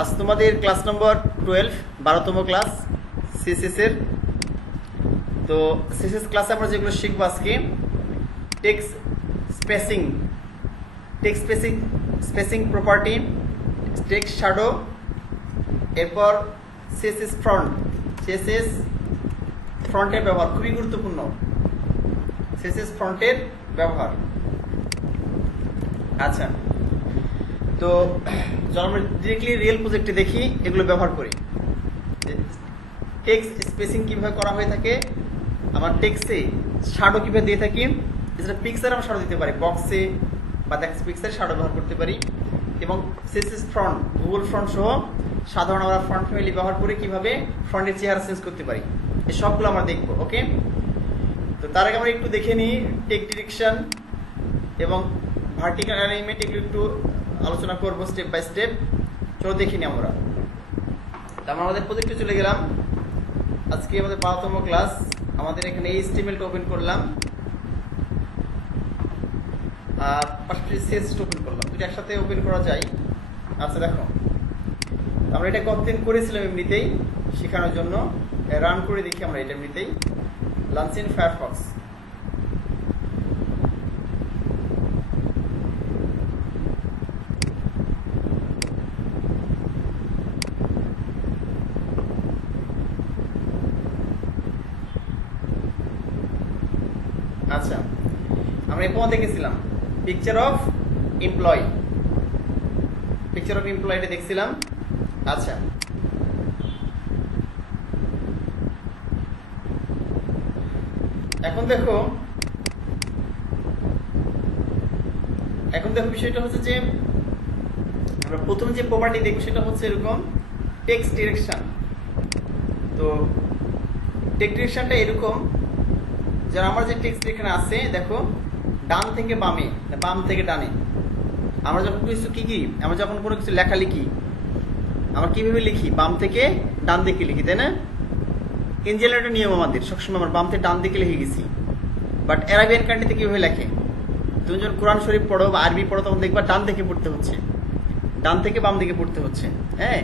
আজ তোমাদের ক্লাস নম্বর 12, 12তম class CSS এর। তো সিএসএস ক্লাসে আমরা যেগুলো শিখবো আজকে text spacing, spacing property, text shadow, এরপর সিএসএস ফ্রন্টের ব্যবহার খুবই গুরুত্বপূর্ণ। সিএসএস ফ্রন্টের ব্যবহার। আচ্ছা, তো চলো আমরা ডিরেক্টলি রিয়েল প্রজেক্টে দেখি এগুলো ব্যবহার করি। টেক্সট স্পেসিং কিভাবে করা হয়ে থাকে, আমার টেক্সটে শ্যাডো কিভাবে দিয়ে থাকি। এছাড়া পিক্সার আমরা শ্যাডো দিতে পারি, বক্সে বা পিক্সারে শ্যাডো ব্যবহার করতে পারি। এবং সিএসএস ফ্রন্ট, গুগল ফ্রন্ট সহ সাধারণ আমরা ফ্রন্ট ফ্যামিলি ব্যবহার করে কিভাবে ফ্রন্টের চেহারা চেঞ্জ করতে পারি, এই সবগুলো আমরা দেখবো। ওকে, তো তার আগে আমরা একটু দেখে নিই টেক্সট ডিরেকশন এবং ভার্টিক্যাল অ্যালাইনমেন্ট, এগুলো একটু আলোচনা করবো স্টেপ বাই স্টেপ। চলো দেখিনি আমরা। আমরা আমাদের প্রজেক্টে চলে গেলাম। আজকে আমাদের 12তম ক্লাস। আমাদের এখানে HTML-টা ওপেন করলাম আর পাশাপাশি CSS ওপেন করলাম, দুটো একসাথে ওপেন করা যায়। আচ্ছা দেখো, আমরা এটা কতদিন করেছিলাম এমনিতেই শেখানোর জন্য। রান করে দেখি আমরা এটা এমনিতেই। Launch in Firefox. আচ্ছা, আমরা এরপর দেখেছিলাম পিকচার অফ এমপ্লয়িটা দেখছিলাম। আচ্ছা, এখন দেখো বিষয়টা হচ্ছে যে আমরা প্রথম যে প্রপার্টি দেখব সেটা হচ্ছে এরকম টেক্সট ডিরেকশন। তো টেক্সট ডিরেকশনটা এরকম, যারা আমার যে টেক্সট এখানে আছে দেখো, ডান থেকে বামে, বাম থেকে ডানে। আমরা যখন আমরা যখন কোনো কিছু লেখা লিখি, আমরা কিভাবে লিখি? বাম থেকে ডান দিকে লিখি, তাই না? ইঞ্জিনিয়ার একটা নিয়ম আমাদের, সবসময় আমরা বাম থেকে ডান দিকে লিখে গেছি। বাট অ্যারাবিয়ান কান্ট্রিতে কিভাবে লেখে? তুমি যখন কোরআন শরীফ পড়ো বা আরবি পড়ো তখন দেখবা ডান থেকে পড়তে হচ্ছে, ডান থেকে বাম দিকে পড়তে হচ্ছে। হ্যাঁ,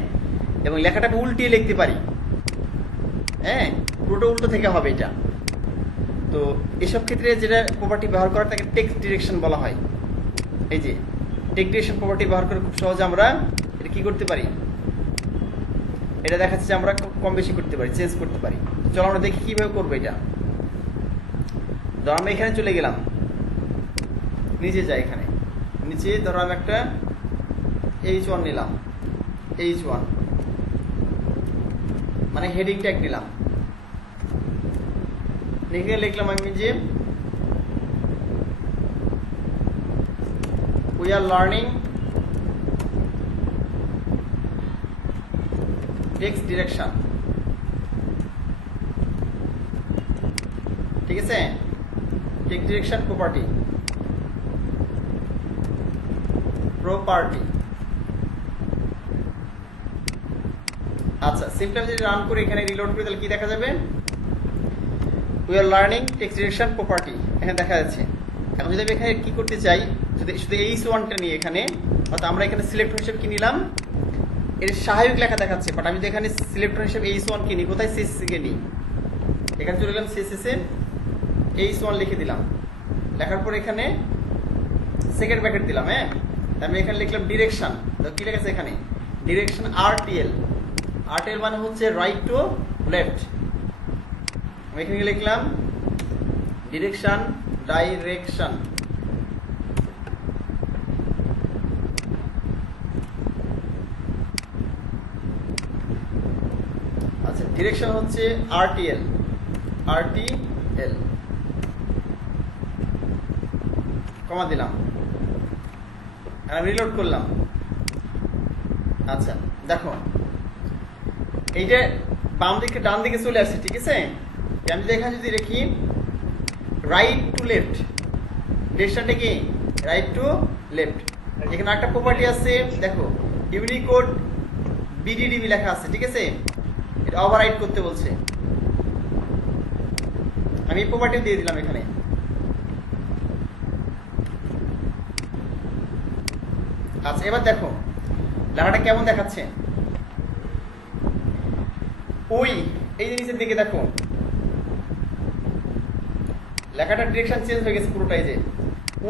এবং লেখাটা উল্টিয়ে লিখতে পারি। হ্যাঁ, পুরোটা উল্টো থেকে হবে এটা। তো এসব ক্ষেত্রে যেটা প্রপার্টি ব্যবহার করা তাকে টেক্সট ডিরেকশন বলা হয়। এই যে টেক্সট ডিরেকশন প্রপার্টি ব্যবহার করে খুব সহজে আমরা এটা কি করতে পারি, এটা দেখাচ্ছে যে আমরা কম বেশি করতে পারি, চেঞ্জ করতে পারি। চলো আমরা দেখি কিভাবে করবো এটা। ধরো আমরা এখানে চলে গেলাম, নিচে যাই। এখানে নিচে ধরো আমি একটা H1 নিলাম, H1 মানে হেডিং ট্যাগ নিলাম, লিখলাম আমি যে we are learning text direction. ঠিক আছে, টেক্সট ডিরেকশন প্রপার্টি। আচ্ছা, সিম্পলি যদি রান করে এখানে রিলোড করি তাহলে কি দেখা যাবে? We are learning text direction property এখানে দেখা যাচ্ছে। এখন যদি আমি এখানে কি করতে চাই, যদি শুধু H1টা নিয়ে এখানে, অর্থাৎ আমরা এখানে সিলেক্টর হিসেবে কি নিলাম, এর সহায়ক লেখা দেখাচ্ছে। বাট আমি তো এখানে সিলেক্টর হিসেবে H1 কি নিই, কোথায়? CSS কে নিই। এখানে চলে গেলাম CSS এ, H1 লিখে দিলাম। লেখার পর এখানে সেকেন্ড ব্র্যাকেট দিলাম। হ্যাঁ, আমি এখানে লিখলাম ডিরেকশন। তো কি লেখা আছে এখানে? ডিরেকশন RTL মানে হচ্ছে রাইট টু লেফট। আমি এখানে লিখলাম ডাইরেকশন। আচ্ছা, ডিরেকশন হচ্ছে RTL কমা দিলাম, আমি রিলোড করলাম। আচ্ছা দেখো, এই যে বাম দিকে ডান দিকে চলে আসছে। ঠিক আছে, আমি যদি এখানে যদি রেখি রাইট টু লেফট, ডিরেকশনটা কি? Right to left. এখানে একটা প্রপার্টি আছে দেখো, ইউনিকোড BDDB লেখা আছে। ঠিক আছে, এটা ওভাররাইট করতে বলছে, আমি এই প্রপার্টি দিয়ে দিলাম এখানে। আচ্ছা, এবার দেখো লেখাটা কেমন দেখাচ্ছে। ওই এই যে নিচের দিকে দেখো লেখাটা ডিরেকশন চেঞ্জ হয়ে গেছে পুরোটাই। যে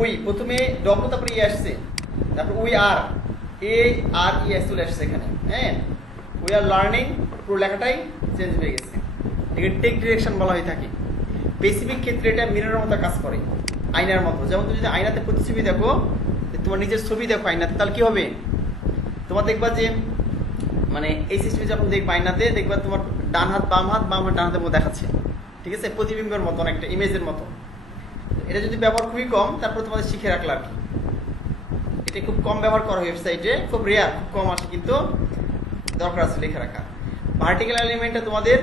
উই প্রথমে ডব্লু তারপরে ই আসছে, তারপর উই আর ই এস চলে আসছে এখানে। হ্যাঁ, উই আর লার্নিং পুরো লেখাটাই চেঞ্জ হয়ে গেছে। একে টেক ডিরেকশন বলা হয়ে থাকে। স্পেসিফিক ক্ষেত্রে এটা মিররের মতো কাজ করে, আয়নার মতো। যেমন তুমি যদি আয়নাতে প্রতিছবি দেখো, তোমার নিজের ছবি দেখো আয়নাতে, তাহলে কি হবে? তোমার দেখবা যে মানে এই সিস্টেমে যখন দেখবা আয়নাতে, দেখবা তোমার ডান হাত বাম হাত ডান হাতের মতো দেখাচ্ছে। ঠিক আছে, প্রতিবিম্বের মতো, একটা ইমেজের মতো। এটা যদি ব্যবহার খুবই কম, তারপর তোমাদের শিখে রাখলে আর কি। এটা খুব কম ব্যবহার করা ওয়েবসাইটে, খুব রেয়ার, খুব কম আসে, কিন্তু দরকার আছে লিখে রাখা। ভার্টিক্যাল এলিমেন্টটা তোমাদের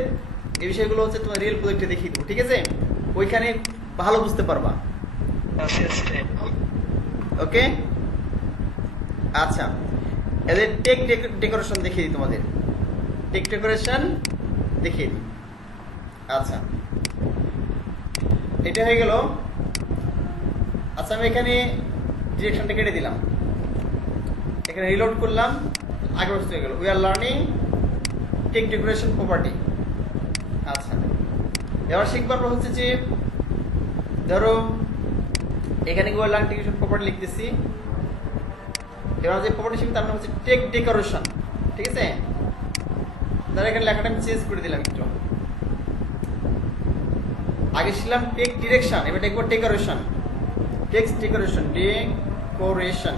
এই বিষয়গুলো হচ্ছে তোমার রিয়েল প্রজেক্টে দেখিয়ে দেবো। ঠিক আছে, ওইখানে ভালো বুঝতে পারবা। ওকে, আচ্ছা, এদের টেক ডেকোরেশন দেখিয়ে দিই তোমাদের। টেক ডেকোরেশন দেখিয়ে দিই। আচ্ছা, এটা হয়ে গেল। আচ্ছা, আমি এখানে ডিরেকশনটা কেটে দিলাম, এখানে রিলোড করলাম, আগে বস্তু হয়ে গেল we are learning text decoration property. আচ্ছা, এবার শিখবার পর হচ্ছে যে ধরো এখানে we are learning text decoration property লিখতেছি। এবার যে প্রপার্টি শিখবো তার মানে হচ্ছে টেক ডেকোরেশন। ঠিক আছে, তাহলে এখানে লেখাটা আমি চেঞ্জ করে দিলাম একটু। আগে ছিলাম টেক ডিরেকশন, এবার দেখবো ডেকোরেশন। Text decoration, decoration.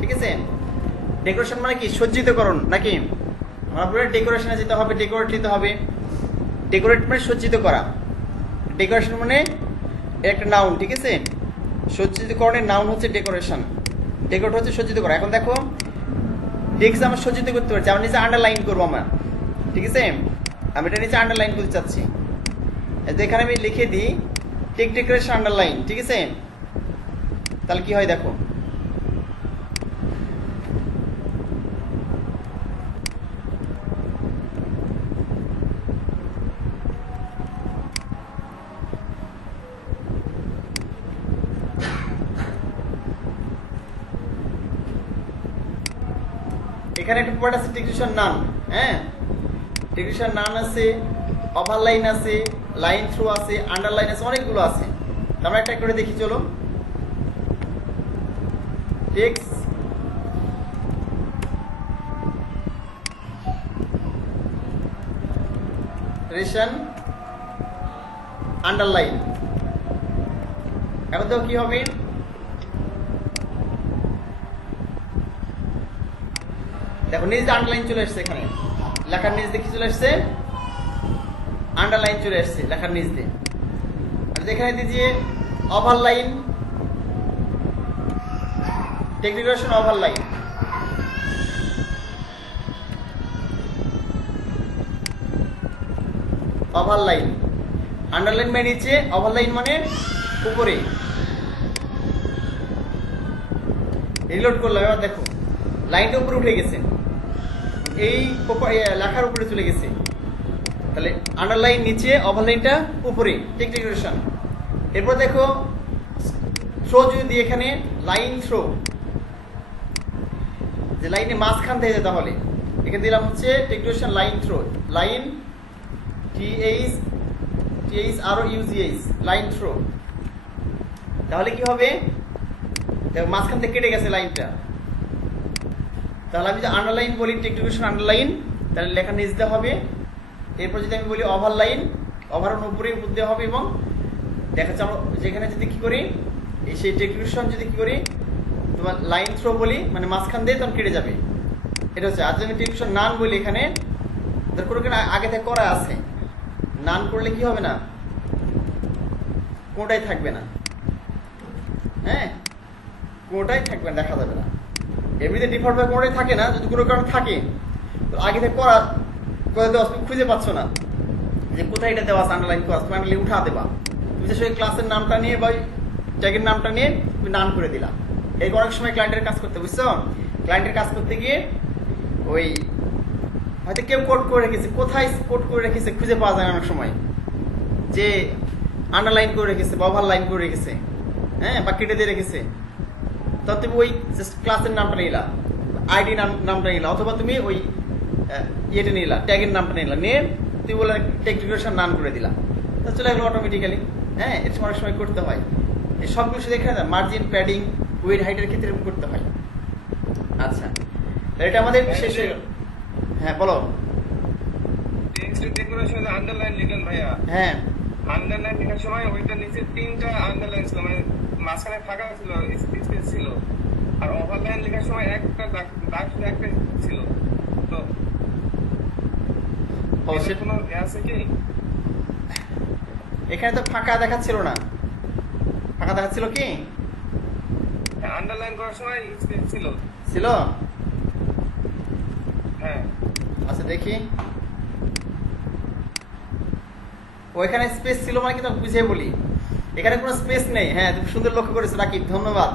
ঠিক আছে, ডেকোরেশন মানে কি? সজ্জিতকরণ নাকি? আমরা ডেকোরেশনে যেতে হবে, ডেকোরেট নিতে হবে। ডেকোরেট মানে সজ্জিত করা। ডেকোরেশন মানে একটা নাউন। ঠিক আছে, সজ্জিতকরণের নাউন হচ্ছে ডেকোরেশন। ডেকোরেট হচ্ছে সজ্জিত করা। এখন দেখো টেক্সট আমরা সজ্জিত করতে পারছি, আমরা নিচে আন্ডারলাইন করবো আমরা। ঠিক আছে, আমি এটা নিচে আন্ডারলাইন করতে চাচ্ছি। এখানে আমি লিখে দিই টেক ডেকোরেশন আন্ডারলাইন। ঠিক আছে, তাহলে কি হয় দেখো, এখানে একটা পার্ট আছে টেক্সটের নাম। হ্যাঁ, টেক্সটের নাম আছে, ওভারলাইন আছে, লাইন থ্রু আছে, আন্ডারলাইন আছে, অনেকগুলো আছে। আমরা একটা করে দেখি, চলো। Text ration underline. এখন দেখো কি হবে, দেখো নিজ আন্ডারলাইন চলে আসছে, এখানে লেখার নিচ দিয়ে কি চলে আসছে? আন্ডারলাইন চলে আসছে লেখার নিচ দিয়ে। আর এখানে দিয়েছে overline, text decoration overline. Overline, underline মানে নিচে, ওভারলাইন মানে উপরে। রিলোড করলাম, এবার দেখো লাইনটা উপরে উঠে গেছে, এই লেখার উপরে চলে গেছে। তাহলে আন্ডারলাইন নিচে, ওভারলাইনটা উপরে, টেক ডেকোরেশন। এরপর দেখো থ্রো যদি দিই, এখানে লাইন থ্রো, যে লাইনে মাঝখান থেকে যেতে হলে এখানে দিলাম হচ্ছে text decoration line through. Line THROUGH, line through. তাহলে কি হবে, দেখো মাঝখান থেকে কেটে গেছে লাইনটা। তাহলে আমি যদি আন্ডারলাইন বলি, টেক ডেকোরেশন আন্ডারলাইন, তাহলে লেখা নিচ দিতে হবে। এরপর যদি আমি বলি ওভারলাইন, ওভারলাইন উপরে উপর দেওয়া হবে। এবং দেখা যাচ্ছে আমরা যেখানে যদি কি করি, সেই টেক ডেকোরেশন যদি কি করি তোমার লাইন থ্রো বলি, মানে মাঝখান দিয়ে, তখন কেটে যাবে। এটা হচ্ছে। আর যদি আমি টেক ডেকোরেশন নান বলি, এখানে কোনো আগে থেকে করা আছে, নান করলে কি হবে না, কোনটাই থাকবে না। হ্যাঁ, কোনটাই থাকবে না, দেখা যাবে না। এমনিতে ডিফল্ট ভাবে কোনটাই থাকে না। যদি কোনো কারণ থাকে তো আগে থেকে করা করে দেওয়া, তুমি খুঁজে পাচ্ছ না যে কোথায় এটা দেওয়া আছে, আন্ডারলাইন করা, তুমি আন্ডারলাইন উঠা দেবা। তুমি যে ক্লাসের নামটা নিয়ে বা ট্যাগের নামটা নিয়ে তুমি নান করে দিলা। এই অনেক সময় ক্লায়েন্টের কাজ করতে, বুঝছো, ক্লায়েন্টের কাজ করতে গিয়ে ওই হয়তো কেউ কোড করে রেখেছে, কোথায় কোড করে রেখেছে খুঁজে পাওয়া যায় না অনেক সময়, যে আন্ডারলাইন করে রেখেছে বা ওভারলাইন করে রেখেছে, হ্যাঁ, বা কেটে দিয়ে রেখেছে। তখন তুমি ওই জাস্ট ক্লাসের নামটা নিলা, আইডি নামটা নিলা, অথবা তুমি ওই ইয়েটা নিলা, ট্যাগের নামটা নিলা, নিয়ে তুই বলে টেক্সট ডেকোরেশন নান করে দিলাম, তা চলে গেলো অটোমেটিক্যালি। হ্যাঁ, এটা অনেক সময় করতে হয়, এই সবগুলো শুধু এখানে মার্জিন, প্যাডিং, উইড, হাইটের ক্ষেত্রে এরকম করতে হয়। আচ্ছা, এটা আমাদের শেষ হয়ে গেল। হ্যাঁ বলো। টেক্সট ডেকোরেশন আন্ডারলাইন লিখেন ভাইয়া। হ্যাঁ, আন্ডারলাইন লেখার সময় ওইটা নিচে 3টা আন্ডারলাইন ছিল, মানে মাঝখানে ফাঁকা ছিল, স্পেস ছিল। আর ওভারলাইন লেখার সময় একটা দাগ শুধু একটা ছিল। তো অবশ্যই কোনো আছে কি? এখানে তো ফাঁকা দেখাচ্ছিল না, ফাঁকা দেখাচ্ছিল কি? আন্ডারলাইন করার সময় স্পেস ছিল। ছিল? হ্যাঁ। আচ্ছা দেখি, ওইখানে স্পেস ছিল মানে কিন্তু বুঝে বলি, এখানে কোনো স্পেস নেই। হ্যাঁ, তুমি সুন্দর লক্ষ্য করেছো রাকিব, ধন্যবাদ।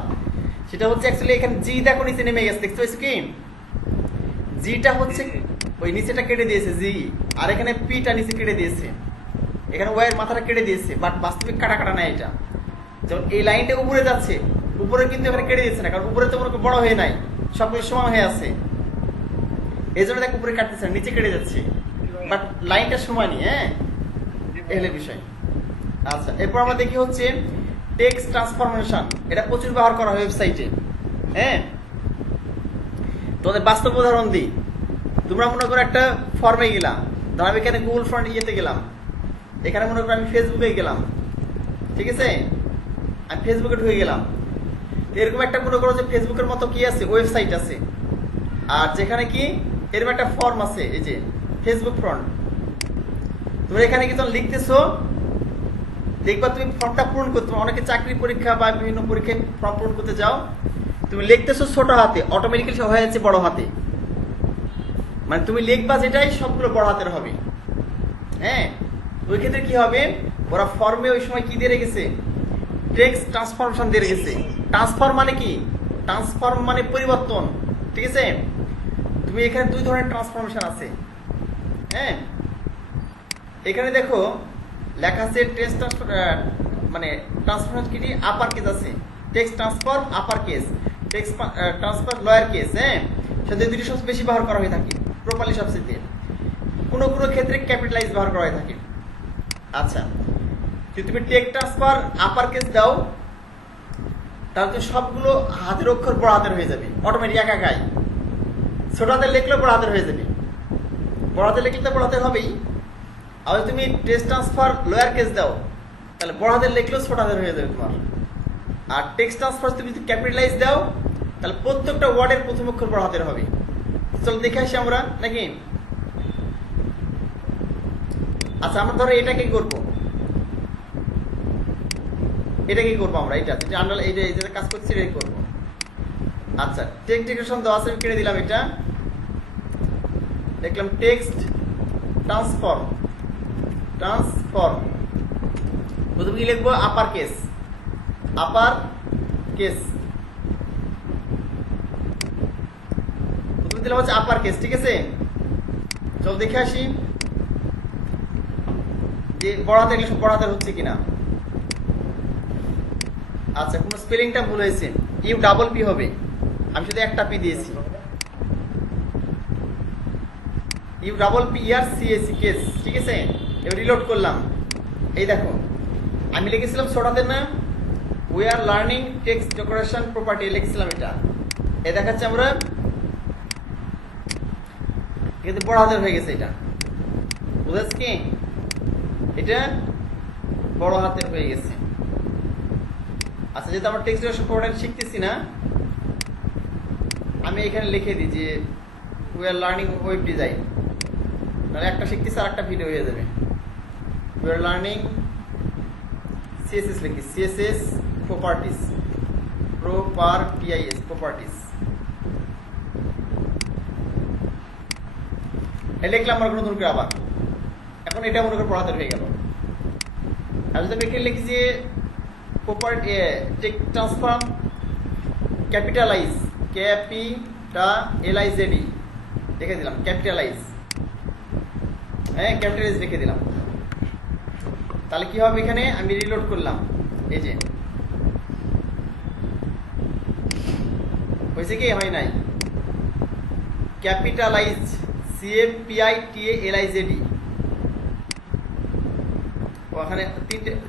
সেটা হচ্ছে অ্যাকচুয়ালি এখানে জি দেখো নিচে নেমে গেছে, দেখতে পাচ্ছ কি? জিটা হচ্ছে ওই নিচেটা কেটে দিয়েছে জি, আর এখানে পিটা নিচে কেটে দিয়েছে, এখানে ওয়াইয়ের মাথাটা কেটে দিয়েছে, বাট বাস্তবিক কাটা কাটা না এটা। যেমন এই লাইনটা উপরে যাচ্ছে, উপরে কিন্তু এখানে কেটে দিচ্ছে না, কারণ উপরে তো মনে করো বড় হয়ে নাই, সবগুলো সমান হয়ে আছে, এই জন্য দেখ উপরে কাটতেছে না, নিচে কেটে যাচ্ছে, বাট লাইনটা সমানই। হ্যাঁ, এহলে বিষয়। আচ্ছা, এরপর আমরা দেখি হচ্ছে টেক্সট ট্রান্সফরমেশন, এটা প্রচুর ব্যবহার করা হয় ওয়েবসাইটে। হ্যাঁ, তোমাদের বাস্তব উদাহরণ দিই। তোমরা মনে করো একটা ফর্মে গেলাম, ধর আমি এখানে গুগল ফর্ম ইয়েতে গেলাম, এখানে মনে করো আমি ফেসবুকে গেলাম, ঠিক আছে, আমি ফেসবুকে ঢুকে গেলাম। এরকম একটা মনে করো যে ফেসবুকের মতো কি আছে, ওয়েবসাইট আছে, আর যেখানে কি এরকম একটা ফর্ম আছে, এই যে ফেসবুক ফ্রন্ট। তোমরা এখানে কি যখন লিখতেছো, দেখবা তুমি ফর্মটা পূরণ করতে, অনেকে চাকরি পরীক্ষা বা বিভিন্ন পরীক্ষায় ফর্ম পূরণ করতে যাও, তুমি লিখতেছো ছোট হাতে, অটোমেটিক্যালি সব হয়ে যাচ্ছে বড় হাতে, মানে তুমি লিখবা যেটাই সবগুলো বড় হাতের হবে। হ্যাঁ, ওই ক্ষেত্রে কি হবে, ওরা ফর্মে ওই সময় কি দিয়ে রেখেছে, টেক্সট ট্রান্সফরমেশন দিয়ে রেখেছে। ট্রান্সফর্ম মানে কি, ট্রান্সফর্ম মানে পরিবর্তন, ঠিক আছে। তুমি এখানে দুই ধরনের ট্রান্সফরমেশন আছে। হ্যাঁ, এখানে দেখো লেখা আছে টেক্সট ট্রান্সফার, মানে ট্রান্সফরমেশন কি আপার কেস আছে, text transform upper case, text transfer lower case. হ্যাঁ, সাথে দুটি সবচেয়ে বেশি ব্যবহার করা হয়ে থাকে, প্রপারলি সবচেয়ে, কোনো কোনো ক্ষেত্রে ক্যাপিটালাইজ ব্যবহার করা হয়ে থাকে। আচ্ছা, যদি তুমি টেক্সট ট্রান্সফার আপার কেস দাও, তাহলে তো সবগুলো হাতের অক্ষর বড় হাতের হয়ে যাবে অটোমেটিক একাই, ছোট হাতের লিখলেও বড় হাতের হয়ে যাবে, বড় হাতের লিখলে তো বড় হাতের হবেই। আর তুমি টেক্সট ট্রান্সফার লোয়ার কেস দাও, তাহলে বড় হাতের লিখলেও ছোট হাতের হয়ে যাবে তোমার। আর টেক্সট ট্রান্সফার তুমি যদি ক্যাপিটালাইজ দাও, তাহলে প্রত্যেকটা ওয়ার্ডের প্রথম অক্ষর বড় হাতের হবে। চলো দেখে আসি আমরা নাকি। আচ্ছা, আমরা ধরো এটা কি করবো, এটা কি করবো আমরা, এটা যেটা কাজ করছি এটাই করবো। আচ্ছা, টেক্সট ডেকোরেশন দেওয়া আছে, আমি কেটে দিলাম এটা, দেখলাম টেক্সট ট্রান্সফর্ম, প্রথমে কি লিখবো, আপার কেস, প্রথমে দিলাম হচ্ছে আপার কেস, ঠিক আছে। চল দেখে আসি যে বড় হাতে লিখলে বড় হাতের হচ্ছে কিনা। আচ্ছা, কোন স্পেলিংটা ভুল হয়েছে, ইউ ডাবল পি হবে, আমি শুধু একটা পি দিয়েছি, U double P R CSE case, ঠিক আছে। এবার রিলোড করলাম, এই দেখো আমি লিখেছিলাম ছোট হাতের না, we are learning text decoration property লিখেছিলাম, এটা এ দেখাচ্ছে আমরা কিন্তু বড় হাতের হয়ে গেছে, এটা বুঝাচ্ছি কি, এটা বড় হাতের হয়ে গেছে। আচ্ছা, যেহেতু আমরা টেক্সট ডেকোরেশন প্রপার্টি শিখতেছি না, আমি এখানে লিখে দিই যে we are learning web design, তাহলে একটা শিখতেছি আর একটা ভিডিও হয়ে যাবে। উই আর লার্নিং সিএসএস লিখি, সিএসএস প্রপার্টিস, প্রপার্টিস লিখলাম আমরা নতুন করে আবার, এখন এটা মনে করে পড়াতে হয়ে গেল। আর যদি আমি এখানে লিখি যে প্রপার্টি টেক্সট ট্রান্সফর্ম ক্যাপিটালাইজ, ক্যাপিটালাইজেডি লিখে দিলাম, ক্যাপিটালাইজ, হ্যাঁ ক্যাপিটালাইজ লিখে দিলাম, তাহলে কি হবে, এখানে আমি রিলোড করলাম, এই যে হয়েছে কি, হয় নাই, ক্যাপিটালাইজ, CAPITALIZED, ওখানে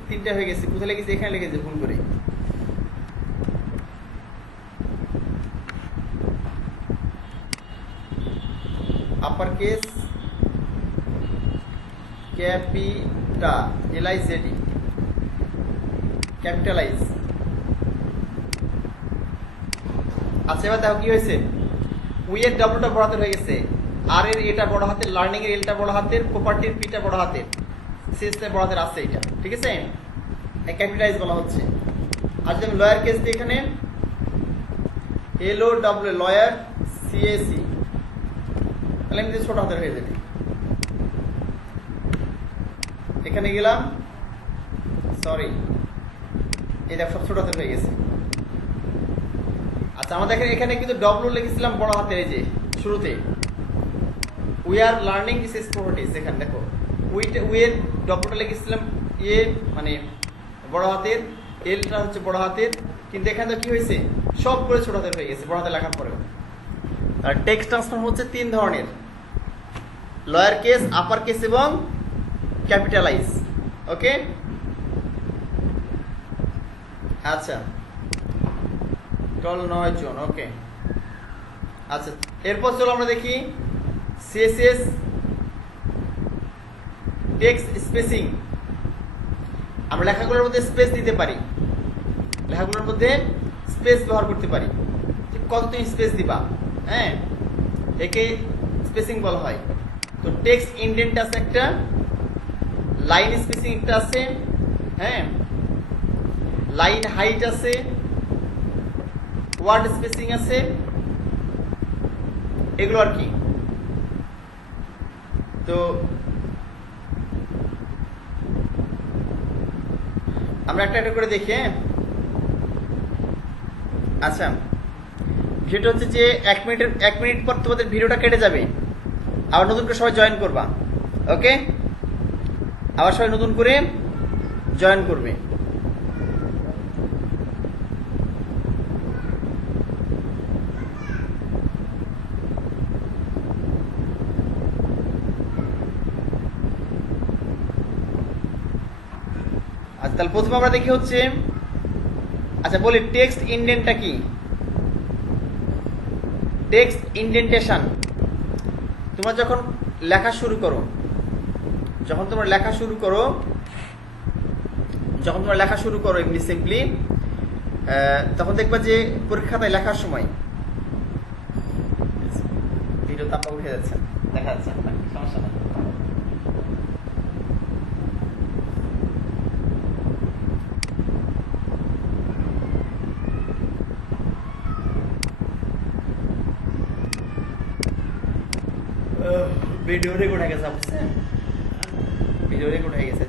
তিনটে হয়ে গেছে, কোথায় লিখেছি? এখানে লিখেছি ভুল করে। Upper case capitalised, capitalise. আচ্ছা এবার দেখো কি হয়েছে, উই এর ডাবলটা বড় হাতের হয়ে গেছে, আর এর এটা বড় হাতের, লার্নিং এর এলটা বড় হাতের, প্রপার্টির পিটা বড় হাতের, সিএসটা বড় হাতের আছে এটা, ঠিক আছে? ক্যাপিটালাইজ বলা হচ্ছে। আর যদি লয়ার কেস দিই এখানে এলও ডাব্লিউ লয়ার সিএসি, তাহলে এমনি ছোট হাতের হয়ে যাবে। এখানে গেলাম, সরি এই দেখো সব ছোট হাতের হয়ে গেছে। আচ্ছা আমরা দেখেন এখানে কিন্তু ডব্লিউ লিখেছিলাম বড় হাতের, এই যে শুরুতে we are learning this is properties, এখানে দেখো উই এর ডব্লিউটা লিখেছিলাম এ মানে বড় হাতের, এলটা হচ্ছে বড় হাতের, কিন্তু এখানে তো কি হয়েছে সব করে ছোট হাতের হয়ে গেছে বড় হাতে লেখার পরেও। আর টেক্সট ট্রান্সফর্ম হচ্ছে তিন ধরনের, লয়ার কেস, আপার কেস এবং ক্যাপিটালাইজ। ওকে, আচ্ছা টোটাল 9 জন। ওকে, আচ্ছা এরপর চলো আমরা দেখি সিএসএস টেক্সট স্পেসিং। আমরা লেখাগুলোর মধ্যে স্পেস দিতে পারি, লেখাগুলোর মধ্যে স্পেস ব্যবহার করতে পারি। কত তুমি স্পেস দিবা, হ্যাঁ, একে স্পেসিং বলা হয়। তো টেক্সট ইনডেন্ট আছে একটা, লাইন স্পেসিং একটা আছে, হ্যাঁ, লাইন হাইট আছে, ওয়ার্ড স্পেসিং আছে, এগুলো আর কি। তো আমরা একটা একটা করে দেখি। হ্যাঁ, আচ্ছা ভিডিওটা হচ্ছে যে 1 মিনিট পর তোমাদের ভিডিওটা কেটে যাবে, আবার নতুন করে সবাই জয়েন করবা। ওকে, আবার সবাই নতুন করে জয়েন করবে। আচ্ছা তাহলে প্রথমে আমরা দেখি হচ্ছে, আচ্ছা বলি টেক্সট ইনডেন্টটা কি। টেক্সট ইনডেন্টেশন, তোমরা যখন লেখা শুরু করো, যখন তোমরা লেখা শুরু করো এমনি সিম্পলি, তখন দেখবা যে পরীক্ষাতে লেখার সময় ভিডিও তাপা উঠে যাচ্ছে, দেখা যাচ্ছে না, সমস্যা না। ভিডিও রেকর্ড হয়ে গেছে, বুঝছেন? ভিডিও রেকর্ড হয়ে গেছে।